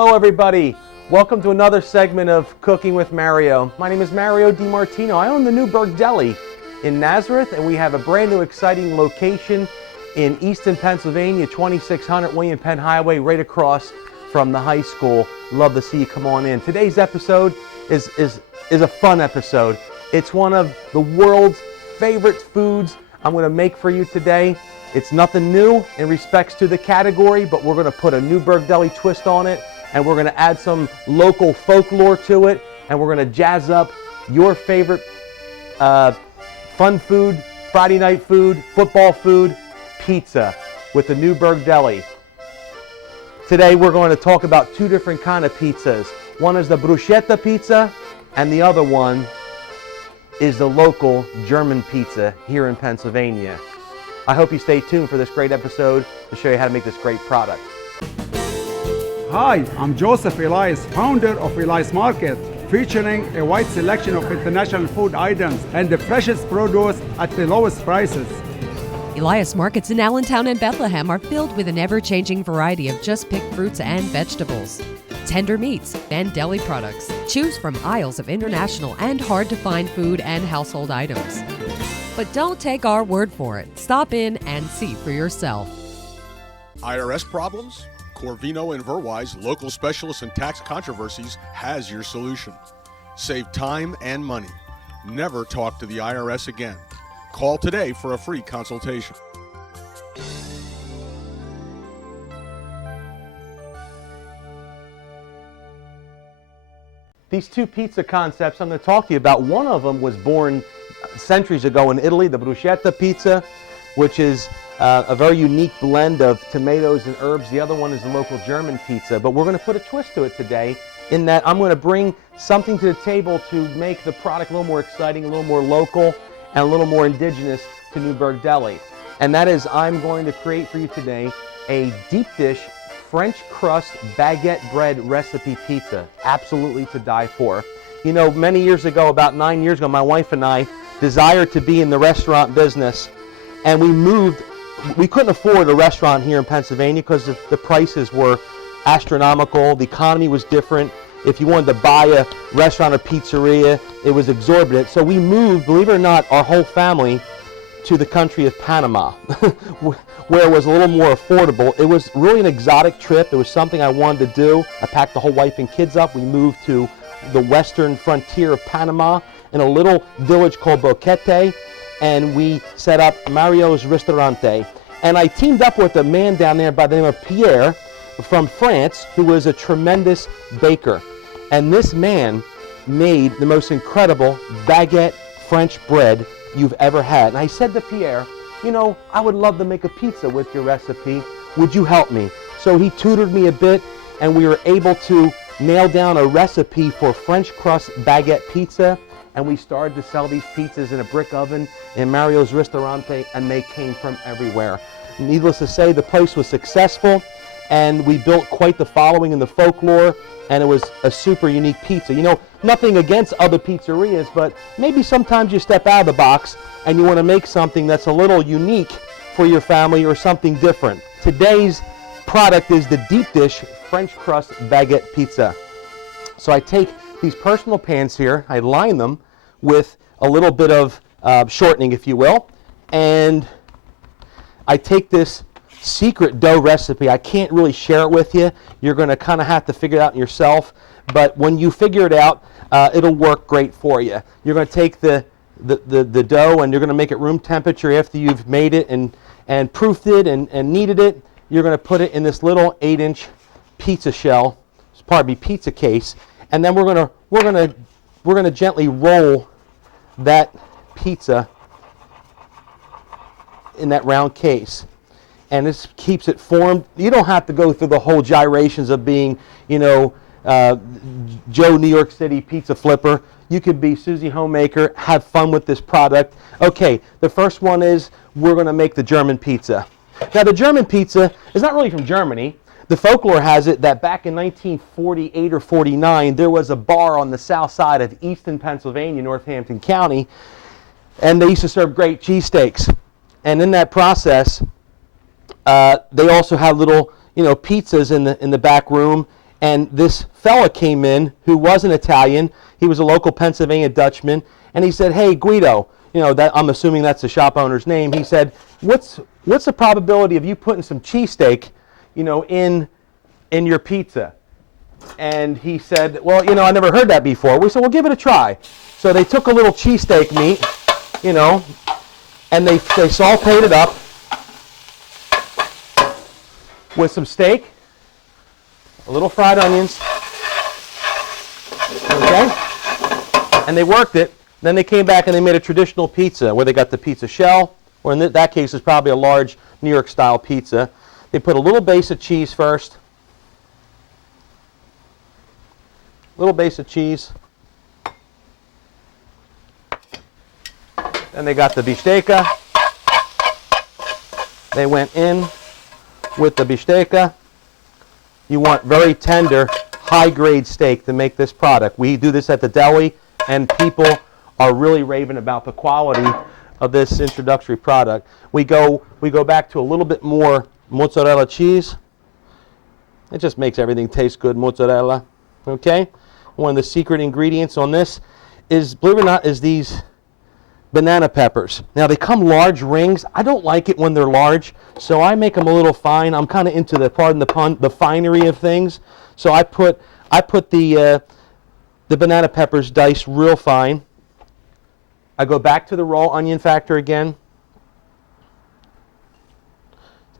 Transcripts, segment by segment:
Hello everybody, welcome to another segment of Cooking with Mario. My name is Mario DiMartino. I own the NEWBURG Deli in Nazareth, and we have a brand new exciting location in EASTON, Pennsylvania, 2600 William Penn Highway, right across from the high school. Love to see you come on in. Today's episode is a fun episode. It's one of the world's favorite foods I'm going to make for you today. It's nothing new in respects to the category, but we're going to put a NEWBURG Deli twist on it, and we're going to add some local folklore to it, and we're going to jazz up your favorite fun food, Friday night food, football food, pizza with the NEWBURG Deli. Today we're going to talk about two different kind of pizzas. One is the bruschetta pizza, and the other one is the local German pizza here in Pennsylvania. I hope you stay tuned for this great episode to show you how to make this great product. Hi, I'm Joseph Elias, founder of Elias Market, featuring a wide selection of international food items and the freshest produce at the lowest prices. Elias Markets in Allentown and Bethlehem are filled with an ever-changing variety of just-picked fruits and vegetables, tender meats, and deli products. Choose from aisles of international and hard-to-find food and household items. But don't take our word for it. Stop in and see for yourself. IRS problems? Corvino and Verwise, local specialists in tax controversies, has your solution. Save time and money. Never talk to the IRS again. Call today for a free consultation. These two pizza concepts I'm going to talk to you about, one of them was born centuries ago in Italy, the bruschetta pizza, which is a very unique blend of tomatoes and herbs. The other one is the local German pizza, but we're going to put a twist to it today in that I'm going to bring something to the table to make the product a little more exciting, a little more local, and a little more indigenous to NEWBURG Deli. And that is, I'm going to create for you today a deep dish French crust baguette bread recipe pizza. Absolutely to die for. You know, many years ago, about 9 years ago, my wife and I desired to be in the restaurant business, and we moved. We couldn't afford a restaurant here in Pennsylvania because the prices were astronomical. The economy was different. If you wanted to buy a restaurant or pizzeria, it was exorbitant. So we moved, believe it or not, our whole family to the country of Panama, where it was a little more affordable. It was really an exotic trip. It was something I wanted to do. I packed the whole wife and kids up. We moved to the western frontier of Panama in a little village called Boquete, and we set up Mario's Ristorante. And I teamed up with a man down there by the name of Pierre from France, who was a tremendous baker. And this man made the most incredible baguette French bread you've ever had. And I said to Pierre, you know, I would love to make a pizza with your recipe. Would you help me? So he tutored me a bit, and we were able to nail down a recipe for French crust baguette pizza. And we started to sell these pizzas in a brick oven in Mario's Ristorante, and they came from everywhere. Needless to say, the place was successful, and we built quite the following in the folklore, and it was a super unique pizza. You know, nothing against other pizzerias, but maybe sometimes you step out of the box and you want to make something that's a little unique for your family or something different. Today's product is the deep dish French crust baguette pizza. So I take these personal pans here, I line them with a little bit of shortening, if you will, and I take this secret dough recipe. I can't really share it with you. You're going to kind of have to figure it out yourself, but when you figure it out, it'll work great for you. You're going to take the dough, and you're going to make it room temperature after you've made it and proofed it and kneaded it. You're going to put it in this little 8-inch pizza shell, pizza case, and then we're going to gently roll that pizza in that round case, and this keeps it formed. You don't have to go through the whole gyrations of being, you know, Joe New York City pizza flipper. You could be Susie Homemaker, have fun with this product. Okay, the first one is we're going to make the German pizza. Now the German pizza is not really from Germany. The folklore has it that back in 1948 or 49, there was a bar on the south side of Easton, Pennsylvania, Northampton County, and they used to serve great cheesesteaks. And in that process, they also had little, pizzas in the back room, And this fella came in who wasn't Italian. He was a local Pennsylvania Dutchman. And he said, hey, Guido, you know, that I'm assuming that's the shop owner's name. He said, what's the probability of you putting some cheesesteak, you know, in your pizza? And he said, well, you know, I never heard that before. We said, well, give it a try. So they took a little cheesesteak meat, you know, and they sauteed it up with some steak, a little fried onions, okay? And they worked it. Then they came back and they made a traditional pizza where they got the pizza shell, or in that case it's probably a large New York style pizza. They put a little base of cheese first. Little base of cheese. Then they got the bistecca. They went in with the bistecca. You want very tender, high-grade steak to make this product. We do this at the deli, and people are really raving about the quality of this introductory product. We go back to a little bit more mozzarella cheese. It just makes everything taste good, mozzarella. Okay? One of the secret ingredients on this is, believe it or not, is these banana peppers. Now they come large rings. I don't like it when they're large, so I make them a little fine. I'm kind of into the, pardon the pun, the finery of things. So I put the banana peppers diced real fine. I go back to the raw onion factor again.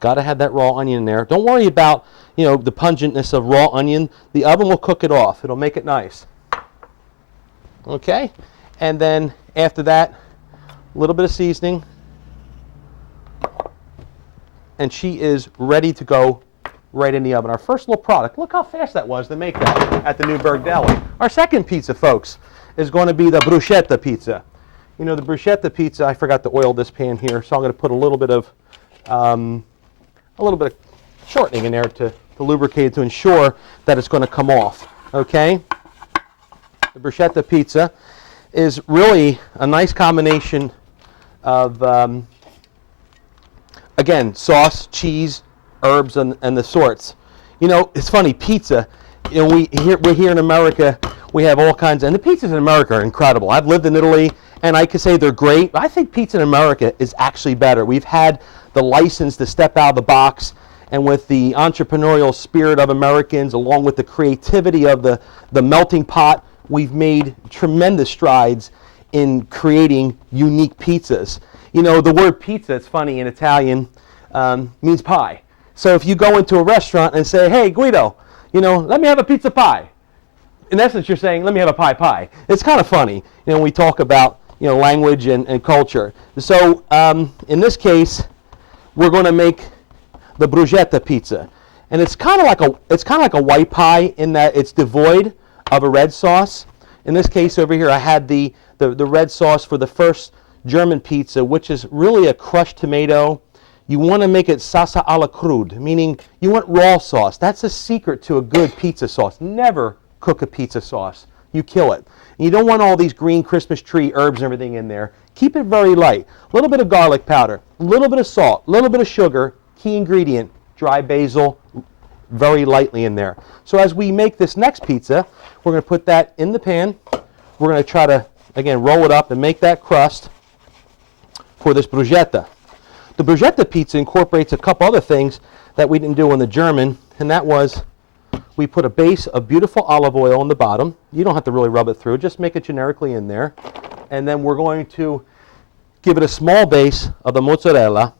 Got to have that raw onion in there. Don't worry about, you know, the pungentness of raw onion. The oven will cook it off. It'll make it nice. Okay? And then after that, a little bit of seasoning. And she is ready to go right in the oven. Our first little product. Look how fast that was to make that at the NEWBURG Deli. Our second pizza, folks, is going to be the bruschetta pizza. You know, the bruschetta pizza, I forgot to oil this pan here, so I'm going to put a little bit of shortening in there to lubricate to ensure that it's going to come off. Okay? The bruschetta pizza is really a nice combination of, again, sauce, cheese, herbs, and the sorts. You know, it's funny, pizza, you know, we're here in America, we have all kinds, and the pizzas in America are incredible. I've lived in Italy, and I could say they're great, but I think pizza in America is actually better. We've had the license to step out of the box, and with the entrepreneurial spirit of Americans, along with the creativity of the melting pot, we've made tremendous strides in creating unique pizzas. You know, the word pizza, it's funny, in Italian, means pie. So if you go into a restaurant and say, hey, Guido, you know, let me have a pizza pie. In essence, you're saying, let me have a pie. It's kind of funny, you know, when we talk about, you know, language and culture. So in this case, we're going to make the bruschetta pizza. And it's kind of like a white pie in that it's devoid of a red sauce. In this case over here, I had the red sauce for the first German pizza, which is really a crushed tomato. You want to make it salsa alla crude, meaning you want raw sauce. That's a secret to a good pizza sauce. Never cook a pizza sauce. You kill it. And you don't want all these green Christmas tree herbs and everything in there. Keep it very light. A little bit of garlic powder, a little bit of salt, a little bit of sugar, key ingredient, dry basil, very lightly in there. So as we make this next pizza, we're going to put that in the pan. We're going to try to, again, roll it up and make that crust for this bruschetta. The bruschetta pizza incorporates a couple other things that we didn't do in the German, and that was we put a base of beautiful olive oil on the bottom. You don't have to really rub it through, just make it generically in there. And then we're going to give it a small base of the mozzarella.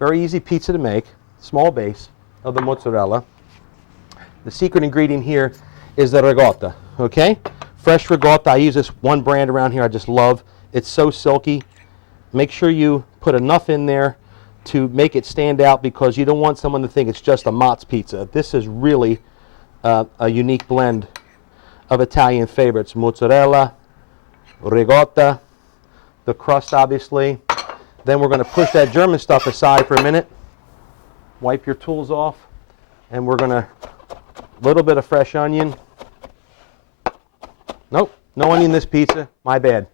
Very easy pizza to make, small base of the mozzarella. The secret ingredient here is the ricotta, okay? Fresh ricotta, I use this one brand around here I just love. It's so silky. Make sure you put enough in there to make it stand out because you don't want someone to think it's just a Mott's pizza. This is really a unique blend of Italian favorites. Mozzarella, ricotta, the crust obviously. Then we're going to push that German stuff aside for a minute. Wipe your tools off. And we're going to, a little bit of fresh onion. Nope, no onion in this pizza. My bad.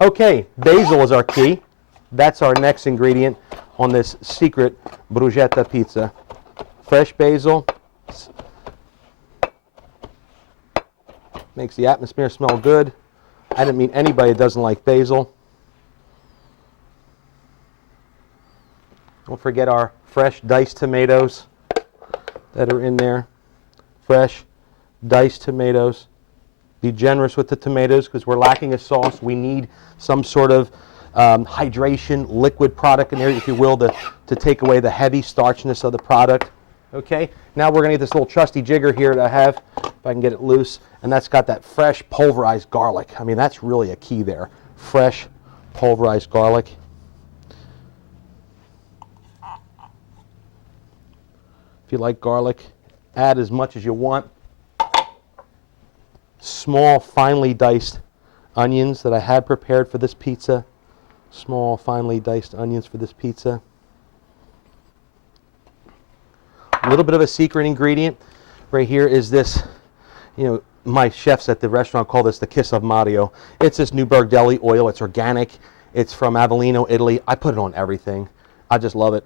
Okay, basil is our key. That's our next ingredient on this secret bruschetta pizza. Fresh basil, Makes the atmosphere smell good. I didn't mean anybody that doesn't like basil. Don't forget our fresh diced tomatoes that are in there. Fresh diced tomatoes. Be generous with the tomatoes because we're lacking a sauce. We need some sort of hydration, liquid product in there, if you will, to take away the heavy starchiness of the product. Okay, now we're going to get this little trusty jigger here that I have, if I can get it loose, and that's got that fresh pulverized garlic. I mean, that's really a key there. Fresh pulverized garlic. If you like garlic, add as much as you want. Small, finely diced onions that I had prepared for this pizza. Small, finely diced onions for this pizza. A little bit of a secret ingredient right here is this, you know, my chefs at the restaurant call this the kiss of Mario. It's this NEWBURG Deli oil. It's organic. It's from Avellino, Italy. I put it on everything. I just love it.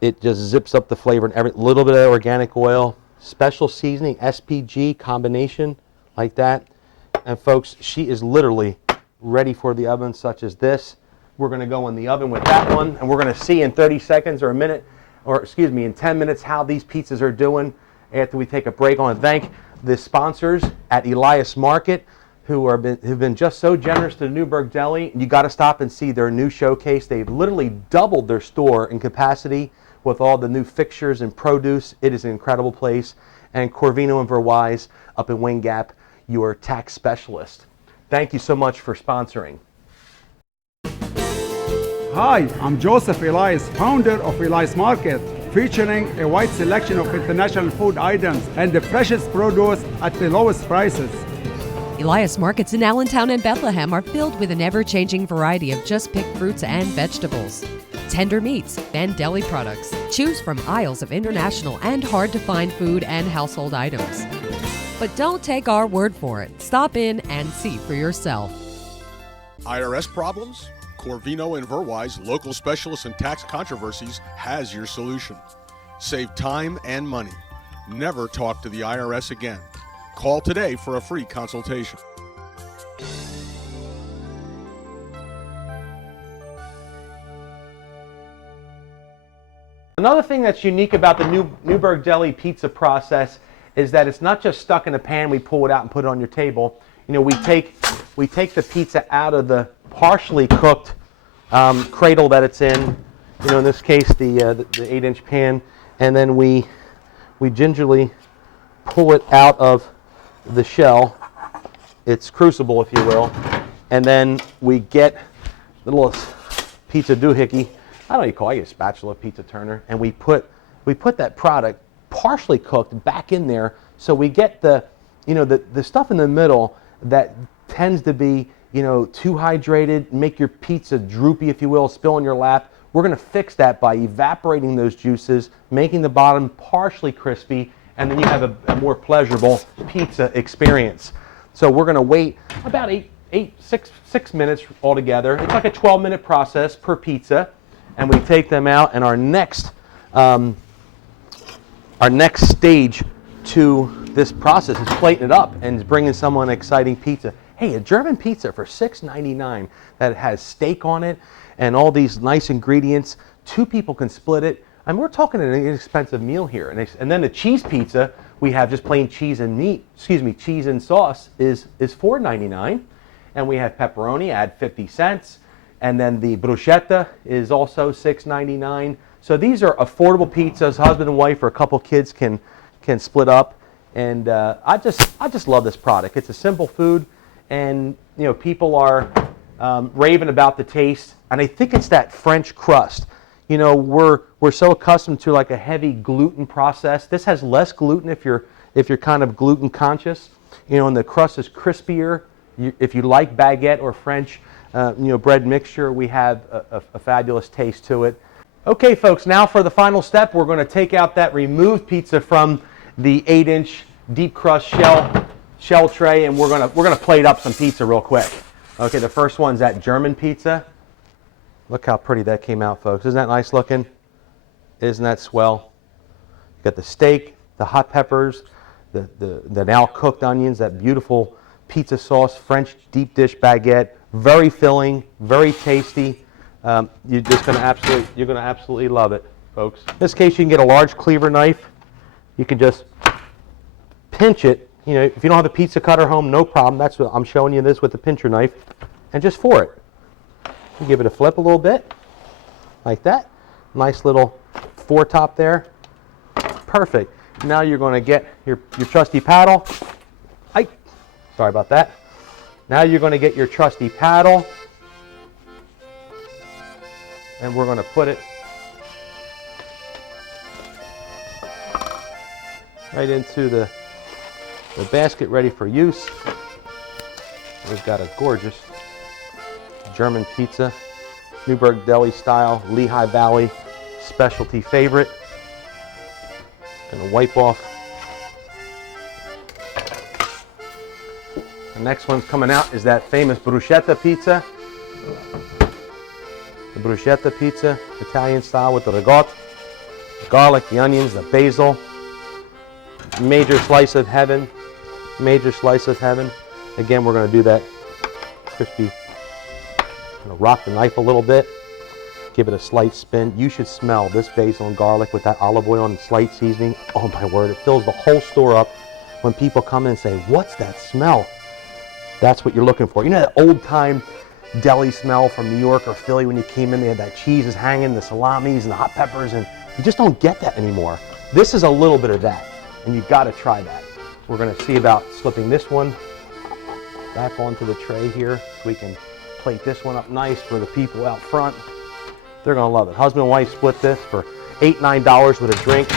It just zips up the flavor and every little bit of organic oil. Special seasoning, SPG combination like that. And folks, she is literally ready for the oven such as this. We're going to go in the oven with that one, and we're going to see in 30 seconds or a minute, or excuse me, in 10 minutes how these pizzas are doing after we take a break. I want to thank the sponsors at Elias Market who've been just so generous to the NEWBURG Deli. You got to stop and see their new showcase. They've literally doubled their store in capacity with all the new fixtures and produce. It is an incredible place. And Corvino and Verwise up in Wayne Gap, your tax specialist. Thank you so much for sponsoring. Hi, I'm Joseph Elias, founder of Elias Market, featuring a wide selection of international food items and the freshest produce at the lowest prices. Elias Markets in Allentown and Bethlehem are filled with an ever-changing variety of just-picked fruits and vegetables, tender meats, and deli products. Choose from aisles of international and hard-to-find food and household items. But don't take our word for it. Stop in and see for yourself. IRS problems? Corvino and Verwise, local specialists in tax controversies, has your solution. Save time and money. Never talk to the IRS again. Call today for a free consultation. Another thing that's unique about the NEWBURG Deli pizza process is that it's not just stuck in a pan, we pull it out and put it on your table. You know, we take the pizza out of the partially cooked cradle that it's in, you know, in this case the 8-inch pan, and then we gingerly pull it out of the shell, its crucible if you will, and then we get the little pizza doohickey, I don't know what you call it, a spatula, pizza turner, and we put that product partially cooked back in there, so we get the stuff in the middle that tends to be, you know, too hydrated, make your pizza droopy, if you will, spill in your lap. We're going to fix that by evaporating those juices, making the bottom partially crispy, and then you have a more pleasurable pizza experience. So we're going to wait about 6 minutes altogether. It's like a 12-minute process per pizza, and we take them out. And our next stage to this process is plating it up and bringing someone an exciting pizza. Hey, a German pizza for $6.99 that has steak on it and all these nice ingredients. 2 people can split it. I mean, we're talking an inexpensive meal here. And then the cheese pizza, we have just plain cheese and cheese and sauce is $4.99. And we have pepperoni, add 50 cents. And then the bruschetta is also $6.99. So these are affordable pizzas. Husband and wife or a couple kids can split up. And I just love this product. It's a simple food. And you know, people are raving about the taste, and I think it's that French crust. You know, we're so accustomed to like a heavy gluten process. This has less gluten if you're kind of gluten conscious. You know, and the crust is crispier. If you like baguette or French, bread mixture, we have a fabulous taste to it. Okay, folks. Now for the final step, we're going to take out that removed pizza from the 8-inch deep crust shell tray, and we're gonna plate up some pizza real quick. Okay, the first one's that German pizza. Look how pretty that came out, folks. Isn't that nice looking? Isn't that swell? Got the steak, the hot peppers, the now cooked onions, that beautiful pizza sauce, French deep dish baguette, very filling, very tasty. You're gonna absolutely love it, folks. In this case, you can get a large cleaver knife. You can just pinch it. You know, if you don't have a pizza cutter home, no problem. That's what I'm showing you this with the pincher knife, and just for it. You give it a flip a little bit, like that. Nice little foretop there. Perfect. Now you're going to get your trusty paddle. Sorry about that. Now you're going to get your trusty paddle, and we're going to put it right into the basket ready for use. We've got a gorgeous German pizza, NEWBURG Deli style, Lehigh Valley specialty favorite. Gonna wipe off. The next one's coming out is that famous bruschetta pizza. The bruschetta pizza, Italian style with the ricotta, the garlic, the onions, the basil. Major slice of heaven. Major slice of heaven. Again, we're going to do that crispy. I'm going to rock the knife a little bit. Give it a slight spin. You should smell this basil and garlic with that olive oil and slight seasoning. Oh my word, it fills the whole store up when people come in and say, "What's that smell?" That's what you're looking for. You know that old-time deli smell from New York or Philly when you came in, they had that cheese is hanging, the salamis and the hot peppers, and you just don't get that anymore. This is a little bit of that, and you've got to try that. We're going to see about slipping this one back onto the tray here so we can plate this one up nice for the people out front. They're going to love it. Husband and wife split this for $8, $9 with a drink.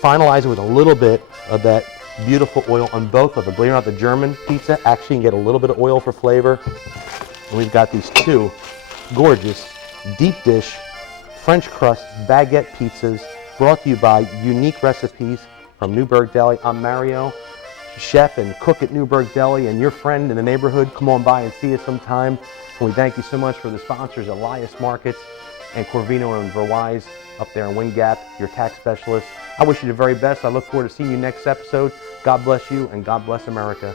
Finalize it with a little bit of that beautiful oil on both of them. Believe it or not, the German pizza actually can get a little bit of oil for flavor. And we've got these two gorgeous deep dish French crust baguette pizzas brought to you by Unique Recipes from NEWBURG Deli. I'm Mario, chef and cook at NEWBURG Deli, and your friend in the neighborhood. Come on by and see us sometime. And we thank you so much for the sponsors, Elias Markets and Corvino and Verwise up there in Wind Gap, your tax specialist. I wish you the very best. I look forward to seeing you next episode. God bless you, and God bless America.